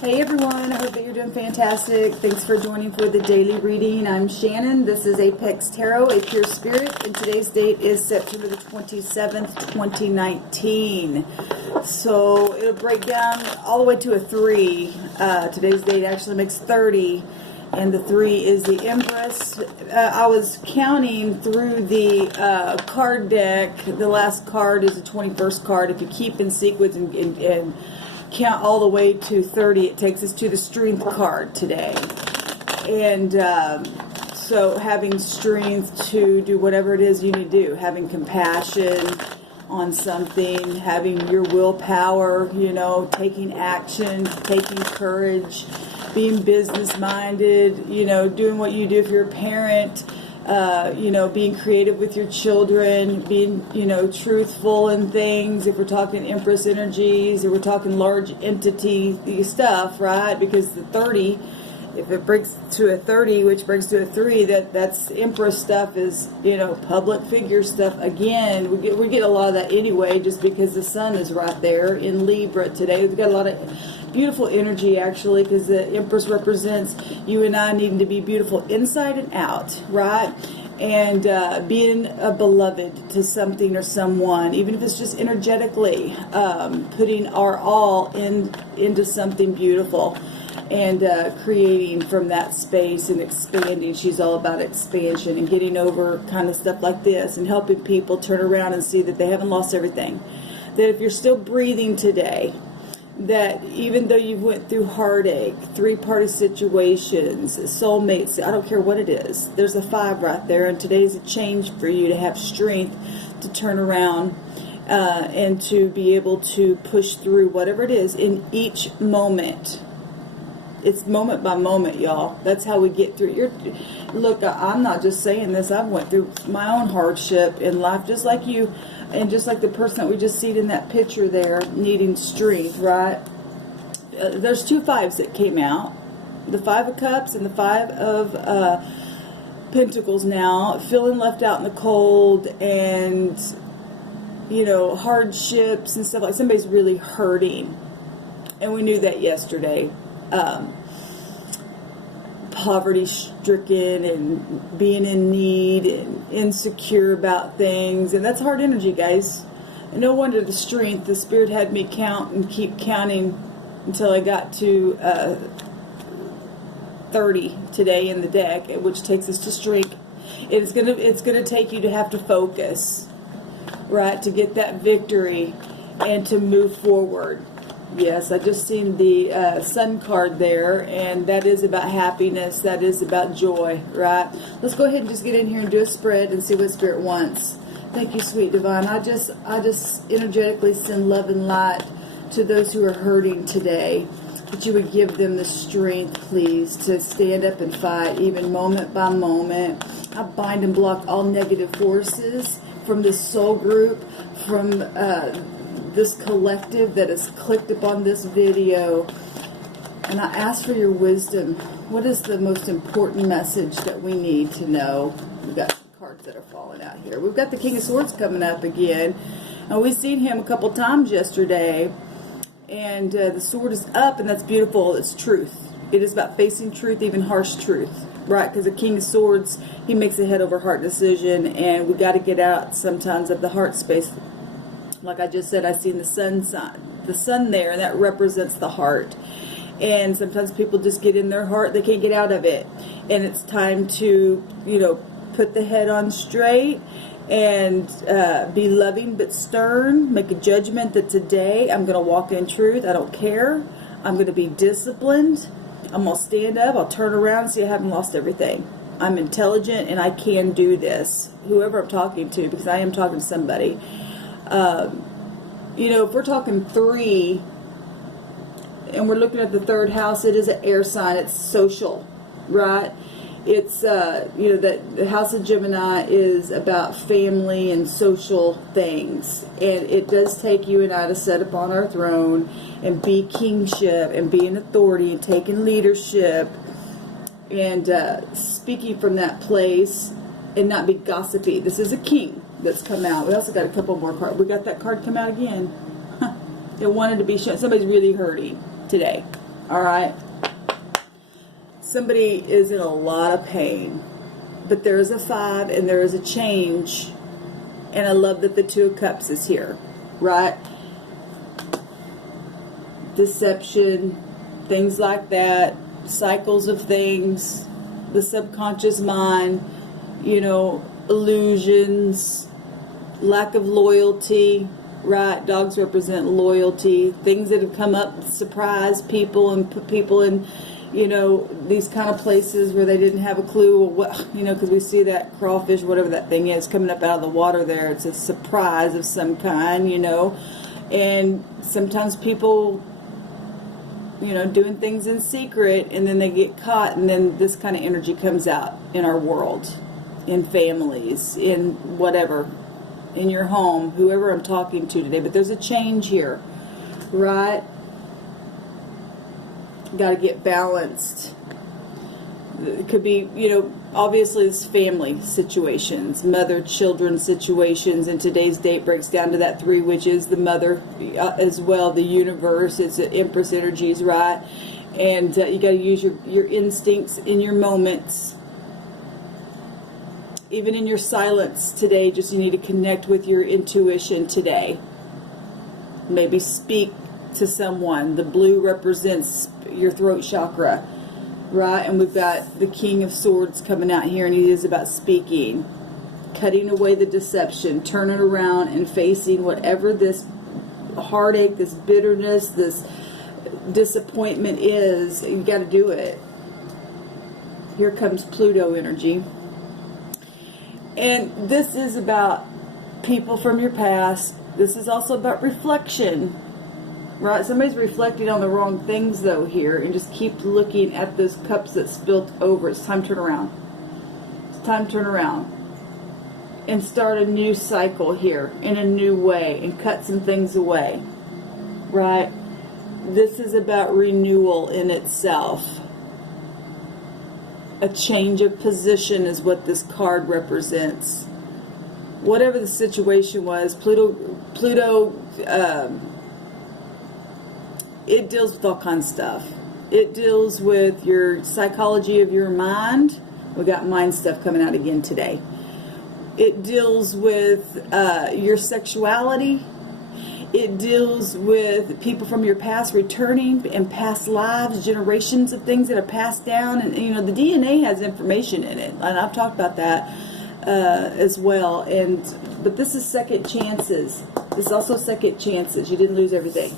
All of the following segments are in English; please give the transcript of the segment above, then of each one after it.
Hey everyone, I hope that you're doing fantastic. Thanks for joining for the daily reading. I'm Shannon. This is Apex Tarot, a pure spirit, and today's date is September the 27th, 2019. So it'll break down all the way to a 3. Today's date actually makes 30, and the 3 is the Empress. I was counting through the card deck. The last card is the 21st card. If you keep in sequence and count all the way to 30, it takes us to the Strength card today. And so having strength to do whatever it is you need to do, having compassion on something, having your willpower, you know, taking action, taking courage, being business minded, you know, doing what you do if you're a parent, you know, being creative with your children, being, you know, truthful in things. If we're talking Empress energies, or we're talking large entity stuff, right? Because the 30, if it breaks to a 30, which breaks to a 3, that's Empress stuff, is, you know, public figure stuff. Again, we get a lot of that anyway, just because the sun is right there in Libra today. We've got a lot of beautiful energy, actually, because the Empress represents you and I needing to be beautiful inside and out, right? And being a beloved to something or someone, even if it's just energetically, putting our all into something beautiful, and creating from that space and expanding. She's all about expansion and getting over kind of stuff like this, and helping people turn around and see that they haven't lost everything. That if you're still breathing today, that even though you've went through heartache, 3-party situations, soulmates, I don't care what it is, there's a 5 right there, and today's a change for you to have strength to turn around and to be able to push through whatever it is in each moment. It's moment by moment, y'all. That's how we get through. Look, I'm not just saying this. I've went through my own hardship in life, just like you. And just like the person that we just see in that picture there, needing strength, right? There's 2 5s that came out. The 5 of Cups and the 5 of Pentacles now. Feeling left out in the cold, and, you know, hardships and stuff. Like somebody's really hurting. And we knew that yesterday. Poverty stricken and being in need and insecure about things, and that's hard energy, guys. And no wonder the strength, the spirit had me count and keep counting until I got to 30 today in the deck, which takes us to strength. It's gonna take you to have to focus, right, to get that victory and to move forward. Yes, I just seen the Sun card there, and that is about happiness. That is about joy, right? Let's go ahead and just get in here and do a spread and see what Spirit wants. Thank you, sweet divine. I just energetically send love and light to those who are hurting today. That you would give them the strength, please, to stand up and fight, even moment by moment. I bind and block all negative forces from this soul group, from this collective that has clicked upon this video, and I ask for your wisdom. What is the most important message that we need to know? We've got some cards that are falling out here. We've got the King of Swords coming up again, and we've seen him a couple times yesterday, and the sword is up, and that's beautiful. It's truth. It is about facing truth, even harsh truth, right? Because the King of Swords, he makes a head over heart decision, and we got to get out sometimes of the heart space. Like I just said, I seen the sun there, and that represents the heart. And sometimes people just get in their heart, they can't get out of it. And it's time to, you know, put the head on straight and be loving but stern. Make a judgment that today I'm going to walk in truth. I don't care. I'm going to be disciplined. I'm going to stand up. I'll turn around and see I haven't lost everything. I'm intelligent and I can do this. Whoever I'm talking to, because I am talking to somebody. You know, if we're talking 3 and we're looking at the 3rd house, it is an air sign. It's social, right? It's, you know, that the house of Gemini is about family and social things. And it does take you and I to set upon our throne and be kingship and be an authority and taking leadership and speaking from that place and not be gossipy. This is a king that's come out. We also got a couple more cards. We got that card come out again. It wanted to be shown. Somebody's really hurting today. All right. Somebody is in a lot of pain, but there is a 5 and there is a change. And I love that the 2 of Cups is here, right? Deception, things like that, cycles of things, the subconscious mind, you know, illusions, lack of loyalty, right? Dogs represent loyalty, things that have come up, surprise people and put people in, you know, these kind of places where they didn't have a clue what, you know, because we see that crawfish, whatever that thing is, coming up out of the water there. It's a surprise of some kind, you know. And sometimes people, you know, doing things in secret, and then they get caught, and then this kind of energy comes out in our world, in families, in whatever, in your home, whoever I'm talking to today. But there's a change here, right? Got to get balanced. It could be, you know, obviously it's family situations, mother-children situations, and today's date breaks down to that 3, which is the mother as well, the universe. It's Empress energies, right? And you got to use your instincts in your moments. Even in your silence today, just you need to connect with your intuition today. Maybe speak to someone. The blue represents your throat chakra, right? And we've got the King of Swords coming out here, and he is about speaking, cutting away the deception, turning around and facing whatever this heartache, this bitterness, this disappointment is. You got to do it. Here comes Pluto energy. And this is about people from your past. This is also about reflection. Right, somebody's reflecting on the wrong things though here, and just keep looking at those cups that spilled over. It's time to turn around. It's time to turn around and start a new cycle here in a new way and cut some things away. Right? This is about renewal in itself. A change of position is what this card represents. Whatever the situation was, Pluto it deals with all kinds of stuff. It deals with your psychology of your mind. We got mind stuff coming out again today. It deals with your sexuality. It deals with people from your past returning and past lives, generations of things that are passed down. And, you know, the DNA has information in it. And I've talked about that as well. But this is second chances. This is also second chances. You didn't lose everything.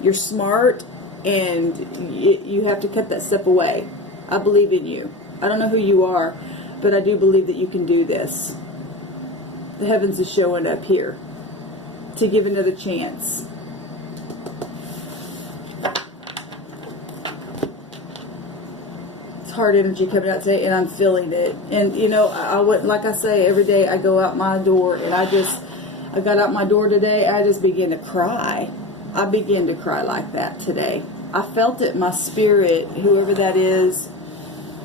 You're smart, and you have to cut that stuff away. I believe in you. I don't know who you are, but I do believe that you can do this. The heavens is showing up here to give another chance. It's hard energy coming out today, and I'm feeling it. And, you know, I went, like I say, every day I go out my door, and I got out my door today, I just began to cry. I began to cry like that today. I felt it in my spirit, whoever that is.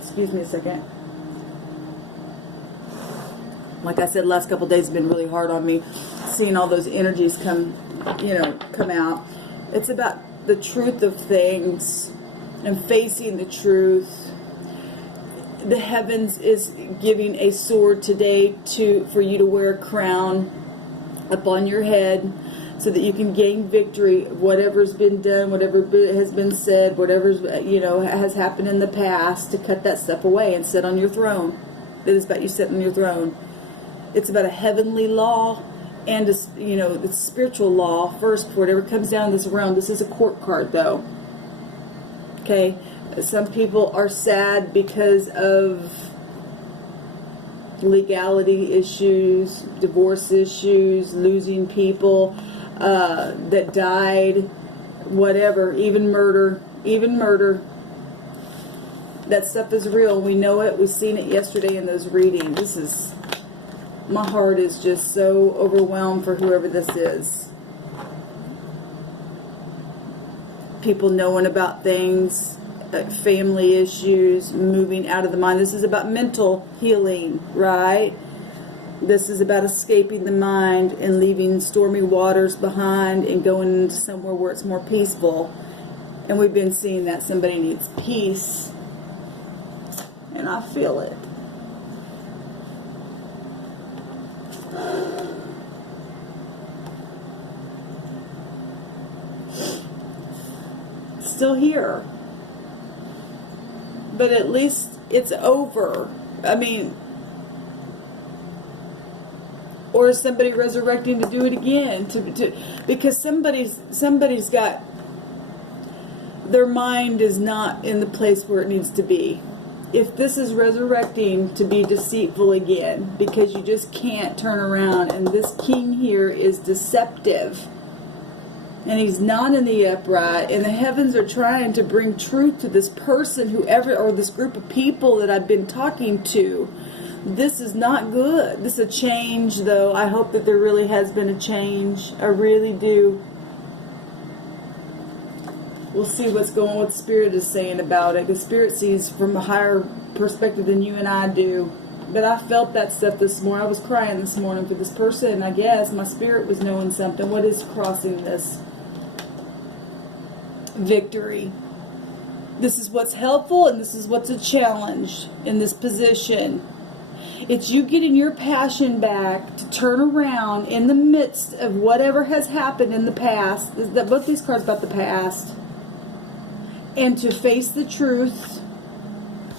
Excuse me a second. Like I said, last couple of days have been really hard on me, seeing all those energies come out. It's about the truth of things and facing the truth. The heavens is giving a sword today for you to wear a crown upon your head, so that you can gain victory of whatever's been done, whatever has been said, whatever's, you know, has happened in the past, to cut that stuff away and sit on your throne. It is about you sitting on your throne. It's about a heavenly law and a, you know, the spiritual law first before it ever comes down to this realm. This is a court card though. Okay, some people are sad because of legality issues, divorce issues, losing people that died, whatever, even murder. That stuff is real. We know it. We've seen it yesterday in those readings. My heart is just so overwhelmed for whoever this is. People knowing about things, family issues, moving out of the mind. This is about mental healing, right? This is about escaping the mind and leaving stormy waters behind and going into somewhere where it's more peaceful. And we've been seeing that somebody needs peace. And I feel it. Still here. But at least it's over. I mean, or is somebody resurrecting to do it again? Because somebody's got, their mind is not in the place where it needs to be. If this is resurrecting to be deceitful again, because you just can't turn around, and this king here is deceptive, and he's not in the upright, and the heavens are trying to bring truth to this person, whoever, or this group of people that I've been talking to. This is not good. This is a change, though. I hope that there really has been a change. I really do. We'll see what Spirit is saying about it. The Spirit sees from a higher perspective than you and I do. But I felt that stuff this morning. I was crying this morning for this person. I guess my spirit was knowing something. What is crossing this? Victory. This is what's helpful, and this is what's a challenge in this position. It's you getting your passion back to turn around in the midst of whatever has happened in the past. Both these cards about the past. And to face the truth,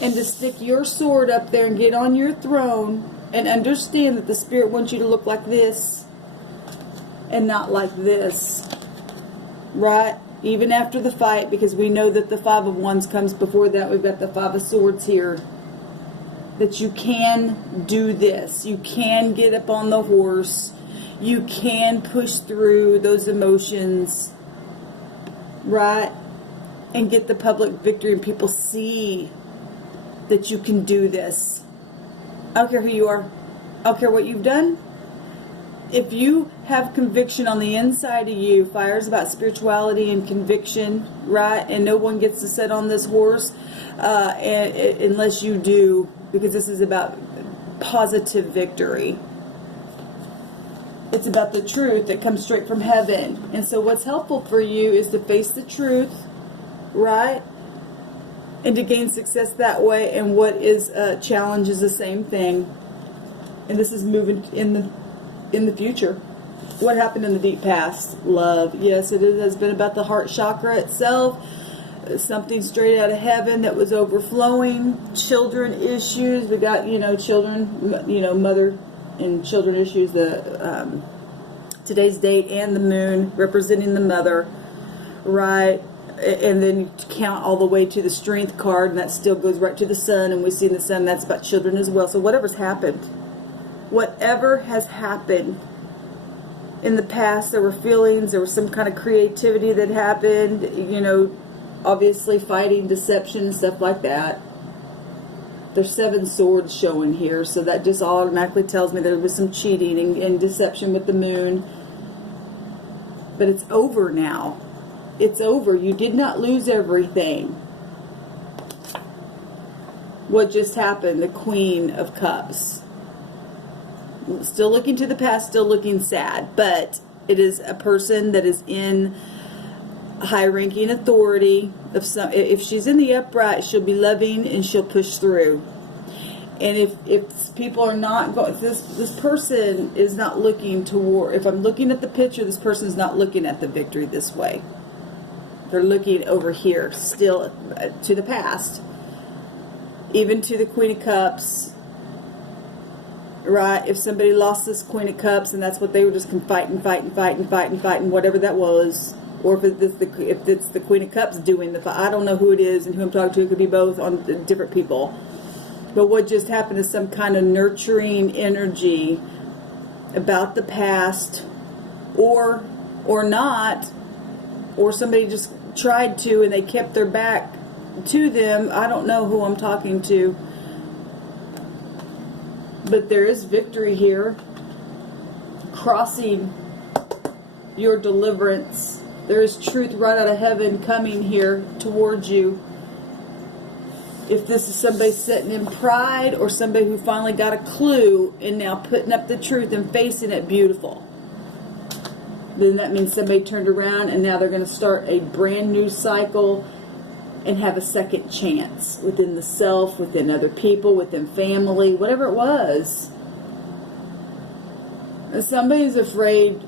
and to stick your sword up there and get on your throne and understand that the Spirit wants you to look like this and not like this. Right? Even after the fight, because we know that the Five of Wands comes before that. We've got the Five of Swords here. That you can do this. You can get up on the horse. You can push through those emotions. Right? And get the public victory, and people see that you can do this. I don't care who you are. I don't care what you've done. If you have conviction on the inside of you, fire's about spirituality and conviction, right? And no one gets to sit on this horse unless you do, because this is about positive victory. It's about the truth that comes straight from heaven. And so what's helpful for you is to face the truth, right? And to gain success that way. And what is a challenge is the same thing. And this is moving in the future. What happened in the deep past? Love. Yes, it has been about the heart chakra itself. Something straight out of heaven that was overflowing. Children issues. We got, children, mother and children issues. Today's date and the moon representing the mother, right? And then you count all the way to the strength card, and that still goes right to the sun, and we see the sun, that's about children as well. So whatever has happened in the past, there were feelings, there was some kind of creativity that happened, obviously fighting, deception, and stuff like that. There's 7 swords showing here, so that just automatically tells me there was some cheating and deception with the moon. But it's over now. It's over. You did not lose everything. What just happened? The Queen of Cups. Still looking to the past, still looking sad. But it is a person that is in high-ranking authority. If she's in the upright, she'll be loving and she'll push through. And if people are not going, this person is not looking toward. If I'm looking at the picture, this person is not looking at the victory this way. They're looking over here, still to the past, even to the Queen of Cups. Right? If somebody lost this Queen of Cups, and that's what they were just fighting, whatever that was. Or if it's the Queen of Cups doing the fight. I don't know who it is and who I'm talking to. It could be both on different people. But what just happened is some kind of nurturing energy about the past, or not, or somebody just tried to and they kept their back to them. I don't know who I'm talking to. But there is victory here. Crossing your deliverance. There is truth right out of heaven coming here towards you. If this is somebody sitting in pride, or somebody who finally got a clue and now putting up the truth and facing it, beautiful. then that means somebody turned around and now they're going to start a brand new cycle and have a second chance within the self, within other people, within family, whatever it was. Somebody's afraid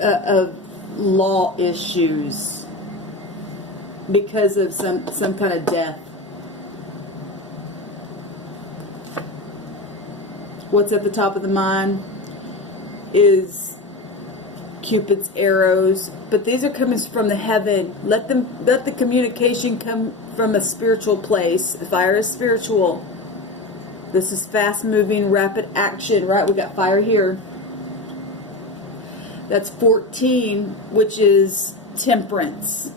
of law issues because of some kind of death. What's at the top of the mind is Cupid's arrows, but these are coming from the heaven. Let the communication come from a spiritual place. Fire is spiritual. This is fast moving, rapid action, right? We got fire here. That's 14, which is temperance.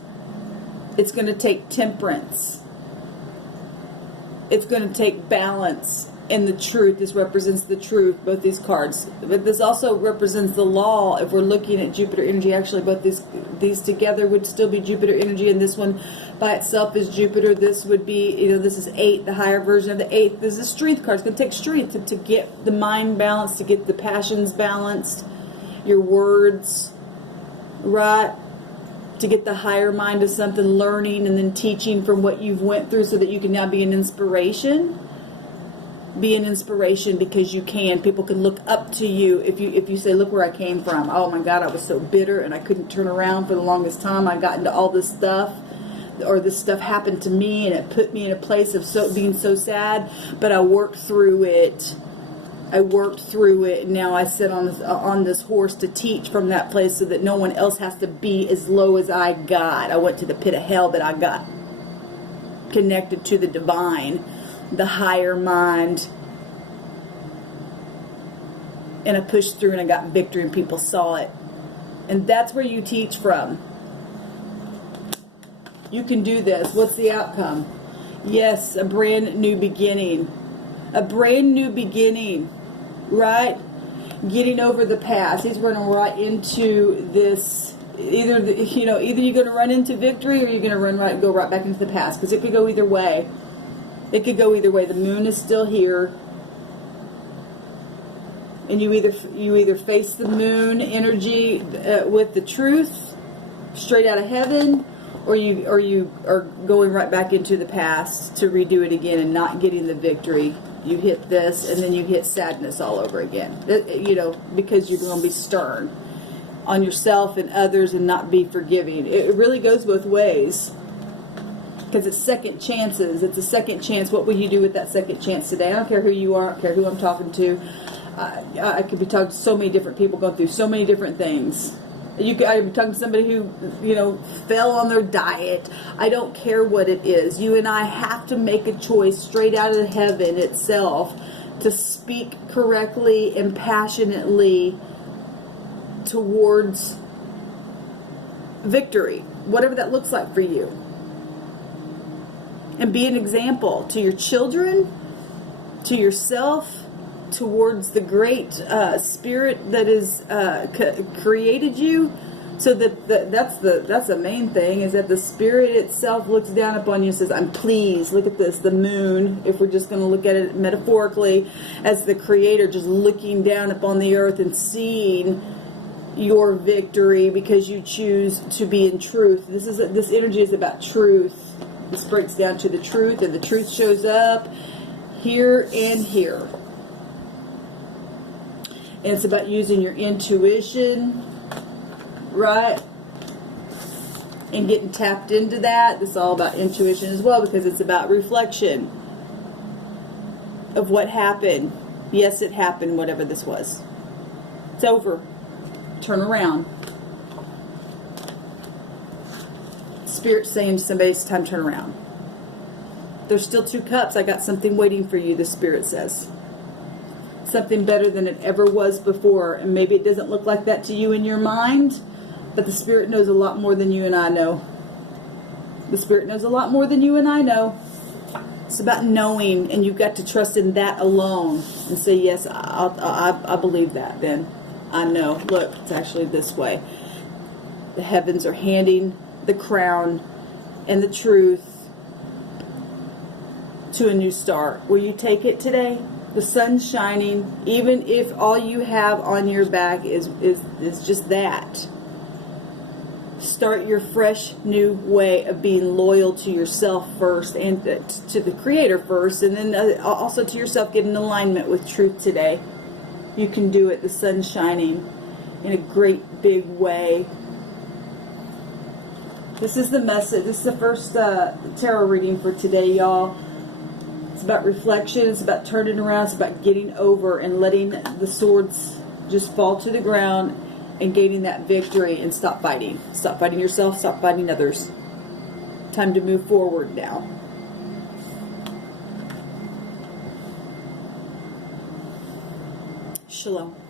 It's going to take temperance. It's going to take balance. And the truth, this represents the truth, both these cards. But this also represents the law. If we're looking at Jupiter energy, actually both these together would still be Jupiter energy, and this one by itself is Jupiter. This would be, this is 8, the higher version of the 8. This is a strength card. It's going to take strength to get the mind balanced, to get the passions balanced, your words, right? To get the higher mind of something, learning and then teaching from what you've went through so that you can now be an inspiration. Be an inspiration because you can. People can look up to you if you say, look where I came from. Oh my God, I was so bitter and I couldn't turn around for the longest time. I got into all this stuff, or this stuff happened to me and it put me in a place of being so sad, but I worked through it. And now I sit on this horse to teach from that place so that no one else has to be as low as I got. I went to the pit of hell, but I got connected to the divine, the higher mind, and I pushed through and I got victory and people saw it. And that's where you teach from. You can do this. What's the outcome? Yes, a brand new beginning. A brand new beginning, right? Getting over the past. He's running right into this. Either you're going to run into victory or you're going to go right back into the past, because it could go either way. It could go either way. The moon is still here, and you either face the moon energy with the truth, straight out of heaven, or you are going right back into the past to redo it again and not getting the victory. You hit this, and then you hit sadness all over again. Because you're going to be stern on yourself and others and not be forgiving. It really goes both ways. Because it's second chances. It's a second chance. What will you do with that second chance today? I don't care who you are. I don't care who I'm talking to. I could be talking to so many different people going through so many different things. I could be talking to somebody who, fell on their diet. I don't care what it is. You and I have to make a choice straight out of heaven itself to speak correctly and passionately towards victory, whatever that looks like for you. And be an example to your children, to yourself, towards the great spirit that is created you. So that's the main thing, is that the spirit itself looks down upon you and says, I'm pleased. Look at this, the moon, if we're just going to look at it metaphorically, as the creator just looking down upon the earth and seeing your victory because you choose to be in truth. This energy is about truth. This breaks down to the truth, and the truth shows up here and here. And it's about using your intuition, right? And getting tapped into that. This is all about intuition as well, because it's about reflection of what happened. Yes, it happened, whatever this was. It's over. Turn around. Spirit saying to somebody, it's time to turn around. There's still 2 cups. I got something waiting for you, the Spirit says. Something better than it ever was before. And maybe it doesn't look like that to you in your mind, but the Spirit knows a lot more than you and I know. The Spirit knows a lot more than you and I know. It's about knowing, and you've got to trust in that alone and say, yes, I believe that then. I know. Look, it's actually this way. The heavens are handing the crown and the truth to a new start. Will you take it today? The sun's shining, even if all you have on your back is just that. start your fresh new way of being loyal to yourself first, and to the Creator first, and then also to yourself. Get in alignment with truth today. You can do it. The sun's shining in a great big way. This is the message. This is the first tarot reading for today, y'all. It's about reflection. It's about turning around. It's about getting over and letting the swords just fall to the ground and gaining that victory, and stop fighting. Stop fighting yourself. Stop fighting others. Time to move forward now. Shalom.